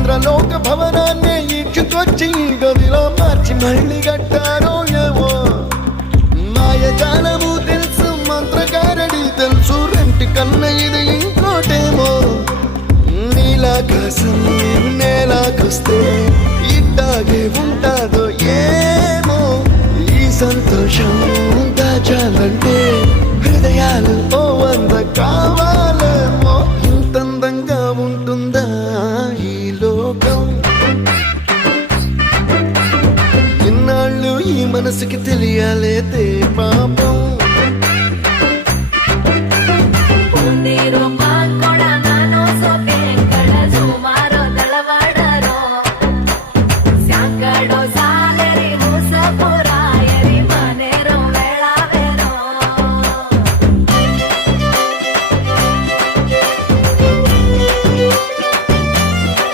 ఇంద్రలోక భవనాన్ని ఈడ్చుకొచ్చి గదిలో మార్చి మళ్ళీ కట్టారో ఏమో మాయజాలము తెలుసు మంత్రగారడి తెలుసు రెంటి కన్న ఇది ఇంకోటేమో నీలాకాశం నేలాకొస్తే ఇట్టాగే ఉంటాదో ఏమో ఈ సంతోషం దాచాలంటే హృదయాలు ఓ వంద కావాలేమో ఇంతందంగా ఉంటుందా ఈ లోకం ఇన్నాళ్ళు ఈ మనసుకి తెలియాలేదే పాపం